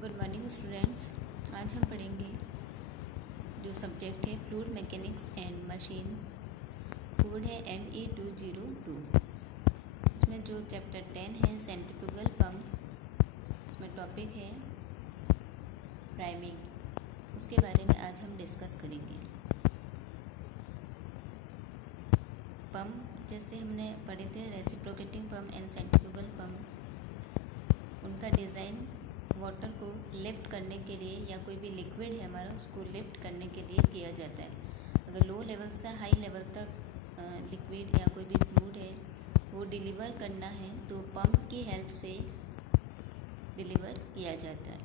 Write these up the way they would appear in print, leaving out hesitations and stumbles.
Good morning students. आज हम पढ़ेंगे जो सब्जेक्ट है fluid mechanics and machines. Code है ME202। इसमें जो चैप्टर 10 है सेंट्रीफ्यूगल पंप, उसमें टॉपिक है प्राइमिंग। उसके बारे में आज हम डिस्कस करेंगे। पंप जैसे हमने पढ़े थे reciprocating pump and centrifugal pump, उनका डिज़ाइन वाटर को लिफ्ट करने के लिए या कोई भी लिक्विड है हमारा उसको लिफ्ट करने के लिए किया जाता है। अगर लो लेवल से हाई लेवल तक लिक्विड या कोई भी फ्लूइड है वो डिलीवर करना है तो पंप की हेल्प से डिलीवर किया जाता है।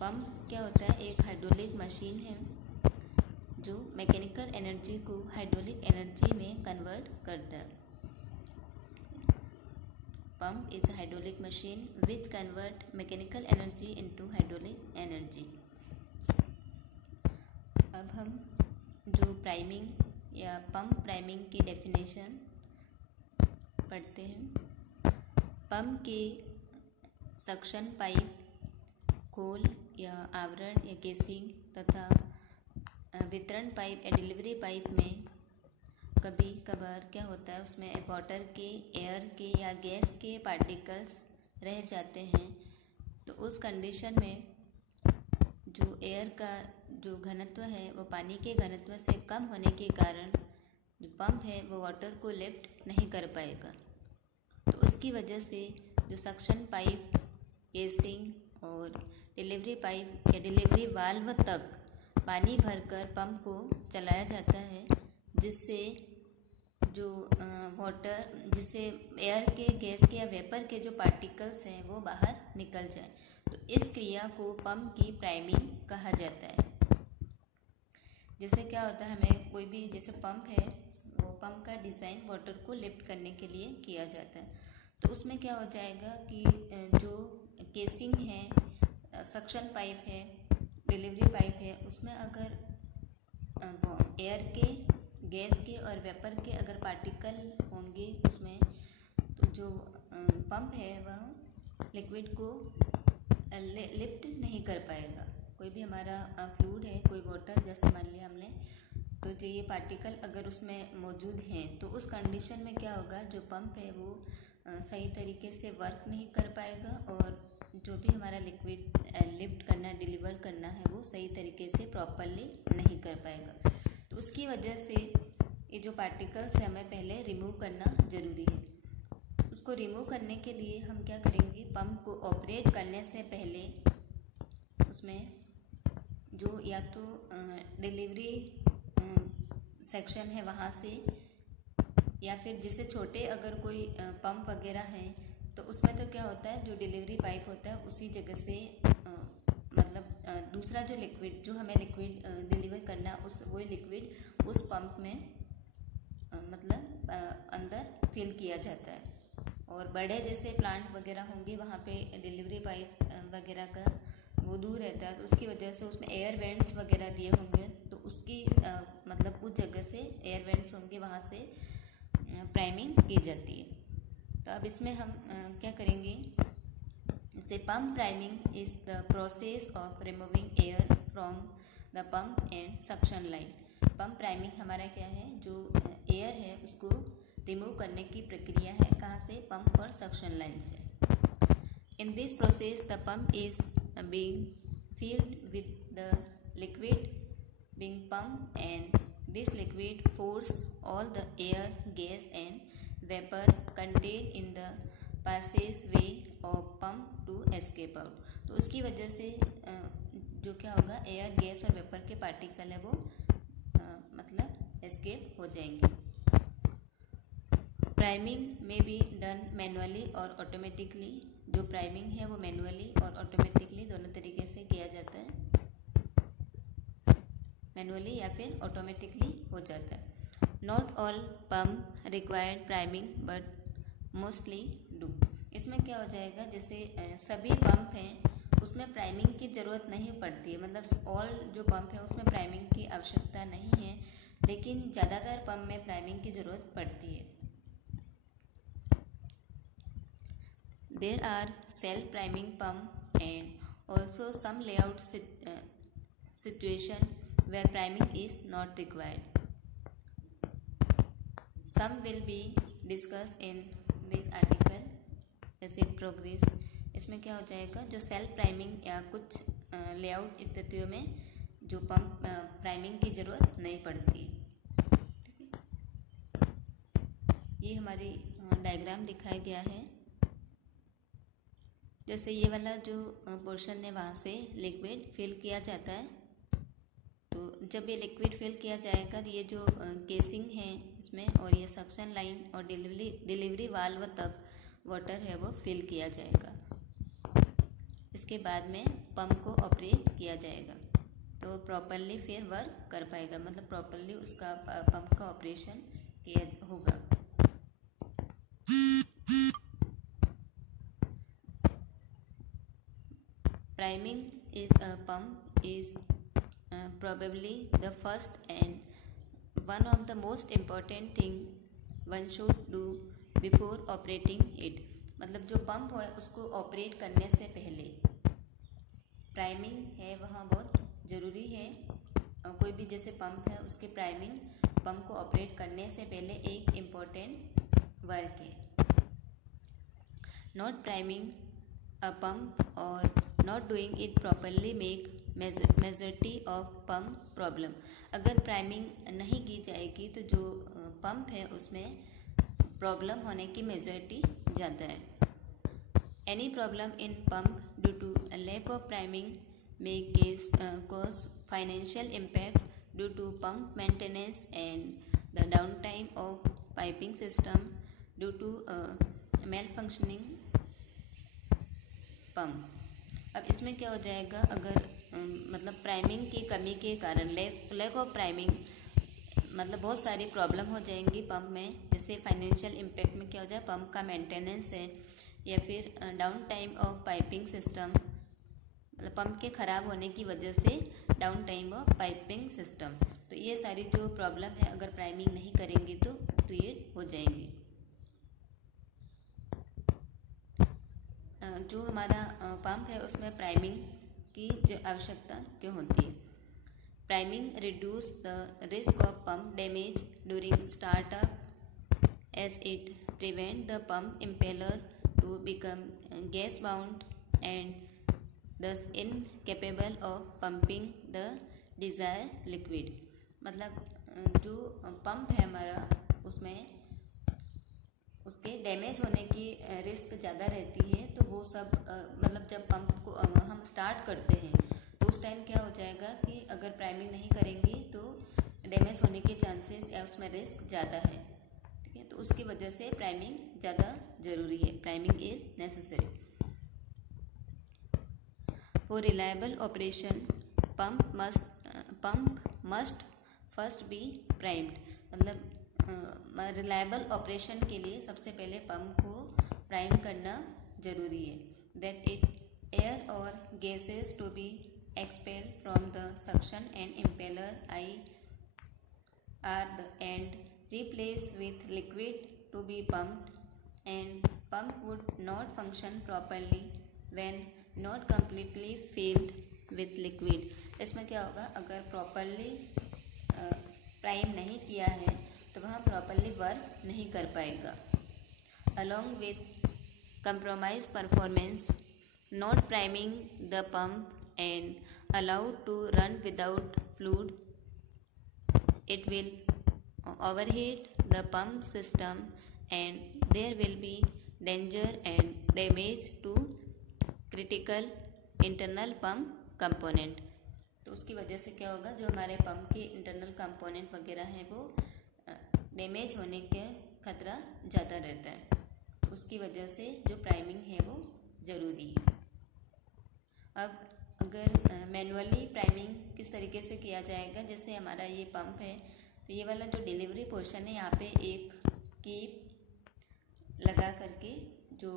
पंप क्या होता है? एक हाइड्रोलिक मशीन है जो मैकेनिकल एनर्जी को हाइड्रोलिक एनर्जी में कन्वर्ट करता है। Pump is a hydraulic machine which convert mechanical energy into hydraulic energy. अब हम जो प्राइमिंग या पंप प्राइमिंग की डेफिनेशन पढ़ते हैं। पंप के सक्शन पाइप, खोल या आवरण या केसिंग तथा वितरण पाइप या डिलीवरी पाइप में कभी कभार क्या होता है, उसमें वाटर के, एयर के या गैस के पार्टिकल्स रह जाते हैं। तो उस कंडीशन में जो एयर का जो घनत्व है वो पानी के घनत्व से कम होने के कारण जो पंप है वो वाटर को लिफ्ट नहीं कर पाएगा। तो उसकी वजह से जो सक्शन पाइप, केसिंग और डिलीवरी पाइप या डिलीवरी वाल्व तक पानी भरकर पंप को चलाया जाता है, जिससे जो जिससे एयर के, गैस के या वेपर के जो पार्टिकल्स हैं वो बाहर निकल जाए। तो इस क्रिया को पंप की प्राइमिंग कहा जाता है। जैसे क्या होता है, हमें कोई भी जैसे पंप है वो पंप का डिज़ाइन वाटर को लिफ्ट करने के लिए किया जाता है। तो उसमें क्या हो जाएगा कि जो केसिंग है, सक्शन पाइप है, डिलीवरी पाइप है, उसमें अगर एयर के, गैस के और वेपर के अगर पार्टिकल होंगे उसमें, तो जो पंप है वह लिक्विड को लिफ्ट नहीं कर पाएगा। कोई भी हमारा फ्लूइड है, कोई वाटर जैसे मान लिया हमने, तो जो ये पार्टिकल अगर उसमें मौजूद हैं तो उस कंडीशन में क्या होगा, जो पंप है वो सही तरीके से वर्क नहीं कर पाएगा और जो भी हमारा लिक्विड लिफ्ट करना, डिलीवर करना है वो सही तरीके से प्रॉपरली नहीं कर पाएगा। तो उसकी वजह से ये जो पार्टिकल्स है हमें पहले रिमूव करना ज़रूरी है। उसको रिमूव करने के लिए हम क्या करेंगे, पंप को ऑपरेट करने से पहले उसमें जो या तो डिलीवरी सेक्शन है वहाँ से, या फिर जिससे छोटे अगर कोई पंप वगैरह हैं तो उसमें तो क्या होता है, जो डिलीवरी पाइप होता है उसी जगह से दूसरा जो लिक्विड, जो हमें लिक्विड डिलीवर करना, उस वही लिक्विड उस पंप में अंदर फिल किया जाता है। और बड़े जैसे प्लांट वगैरह होंगे वहाँ पे डिलीवरी पाइप वगैरह का वो दूर रहता है, तो उसकी वजह से उसमें एयर वेंट्स वगैरह दिए होंगे, तो उसकी उस जगह से एयर वेंट्स होंगे, वहाँ से प्राइमिंग की जाती है। तो अब इसमें हम क्या करेंगे, जैसे pump priming is the process of removing air from the pump and suction line. Pump priming हमारा क्या है, जो एयर है उसको रिमूव करने की प्रक्रिया है, कहाँ से, पंप और सक्शन लाइन से। In this process the pump is being filled with the liquid being pumped, and this liquid force all the air, gas and vapor contained in the passageway of pump to escape out। तो उसकी वजह से जो क्या होगा, air, gas और vapour के particle है वो एस्केप हो जाएंगे। प्राइमिंग में बी डन मैनुअली और ऑटोमेटिकली। जो प्राइमिंग है वो मैनुअली और ऑटोमेटिकली दोनों तरीके से किया जाता है, मैनुअली या फिर ऑटोमेटिकली हो जाता है। Not all pump required priming but mostly do. इसमें क्या हो जाएगा, जैसे सभी पंप हैं उसमें प्राइमिंग की ज़रूरत नहीं पड़ती है, ऑल जो पंप है उसमें प्राइमिंग की आवश्यकता नहीं है, लेकिन ज़्यादातर पंप में प्राइमिंग की ज़रूरत पड़ती है। There are self-priming pump and Also, some layout situation where priming is not required. Some will be discussed in this article as it progress. इसमें क्या हो जाएगा, जो सेल्फ प्राइमिंग या कुछ लेआउट स्थितियों में जो पंप प्राइमिंग की ज़रूरत नहीं पड़ती। ये हमारी डायग्राम दिखाया गया है। जैसे ये वाला जो पोर्शन है वहाँ से लिक्विड फिल किया जाता है। तो जब ये लिक्विड फिल किया जाएगा तो ये जो केसिंग है इसमें और ये सक्शन लाइन और डिलीवरी वाल्व तक वाटर है वो फिल किया जाएगा। इसके बाद में पंप को ऑपरेट किया जाएगा तो प्रॉपरली फिर वर्क कर पाएगा, मतलब प्रॉपरली उसका पंप का ऑपरेशन किया होगा। Priming is a pump is probably the first and one of the most important thing one should do before operating it। मतलब जो पंप है उसको ऑपरेट करने से पहले प्राइमिंग है वहाँ बहुत ज़रूरी है। कोई भी जैसे पंप है उसके प्राइमिंग पंप को ऑपरेट करने से पहले एक इम्पोर्टेंट वर्क है। नॉट प्राइमिंग अ पंप और not doing it properly make majority of pump problem. अगर प्राइमिंग नहीं की जाएगी तो जो पंप है उसमें प्रॉब्लम होने की मेजॉरिटी ज़्यादा है। Any problem in pump due to lack of priming may cause financial impact due to pump maintenance and the downtime of piping system due to malfunctioning pump। अब इसमें क्या हो जाएगा, अगर मतलब प्राइमिंग की कमी के कारण लैक ऑफ प्राइमिंग मतलब बहुत सारी प्रॉब्लम हो जाएंगी पंप में। जैसे फाइनेंशियल इम्पैक्ट में क्या हो जाए, पंप का मेंटेनेंस है या फिर down time of piping system, मतलब पंप के ख़राब होने की वजह से down time of piping system. तो ये सारी जो प्रॉब्लम है अगर प्राइमिंग नहीं करेंगे तो क्रिएट हो जाएंगी। जो हमारा पंप है उसमें प्राइमिंग की आवश्यकता क्यों होती है। Priming reduce the risk of pump damage during startup as it prevent the pump impeller to become gas bound and thus incapable of pumping the desired liquid। मतलब जो पंप है हमारा उसमें उसके डैमेज होने की रिस्क ज़्यादा रहती है। तो वो सब मतलब जब पंप को हम स्टार्ट करते हैं तो उस टाइम क्या हो जाएगा कि अगर प्राइमिंग नहीं करेंगे तो डैमेज होने के चांसेस या उसमें रिस्क ज़्यादा है। ठीक है, तो उसकी वजह से प्राइमिंग ज़्यादा ज़रूरी है। Priming is necessary. For reliable operation, pump must first be primed। मतलब रिलायबल ऑपरेशन के लिए सबसे पहले पंप को प्राइम करना जरूरी है। That it air or gases to be expelled from the suction and impeller and replaced with liquid to be pumped, and pump would not function properly when not completely filled with liquid. इसमें क्या होगा, अगर properly prime नहीं किया है तो वह properly work नहीं कर पाएगा। Along with compromise performance, not priming the pump and allowed to run without fluid, it will overheat the pump system and there will be danger and damage to critical internal pump component. तो उसकी वजह से क्या होगा, जो हमारे pump के internal component वगैरह हैं वो डैमेज होने के खतरा ज़्यादा रहता है। उसकी वजह से जो प्राइमिंग है वो ज़रूरी है। अब अगर मैनुअली प्राइमिंग किस तरीके से किया जाएगा, जैसे हमारा ये पंप है तो ये वाला जो डिलीवरी पोर्शन है यहाँ पे एक कीप लगा करके जो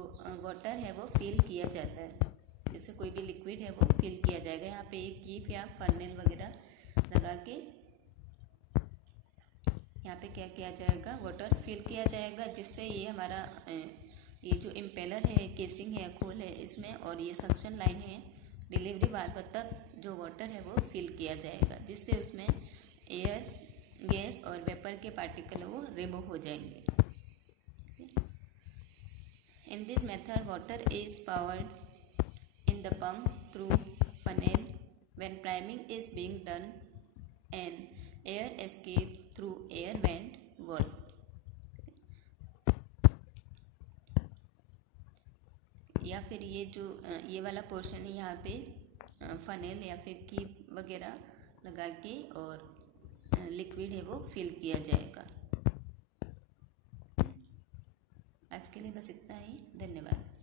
वाटर है वो फिल किया जाता है। जैसे कोई भी लिक्विड है वो फिल किया जाएगा, यहाँ पे एक कीप या फर्नेल वगैरह लगा के यहाँ पे क्या किया जाएगा, वाटर फिल किया जाएगा, जिससे ये हमारा ये जो इम्पेलर है, केसिंग है, खोल है इसमें और ये सक्शन लाइन है डिलीवरी वाल्व तक जो वाटर है वो फिल किया जाएगा, जिससे उसमें एयर, गैस और वेपर के पार्टिकल वो रिमूव हो जाएंगे। In this method water is powered in the pump through funnel when priming is being done and air escape through air vent valve। या फिर ये जो ये वाला पोर्शन है, यहाँ पे फनेल या फिर कीप वगैरह लगा के और लिक्विड है वो फिल किया जाएगा। आज के लिए बस इतना ही। धन्यवाद।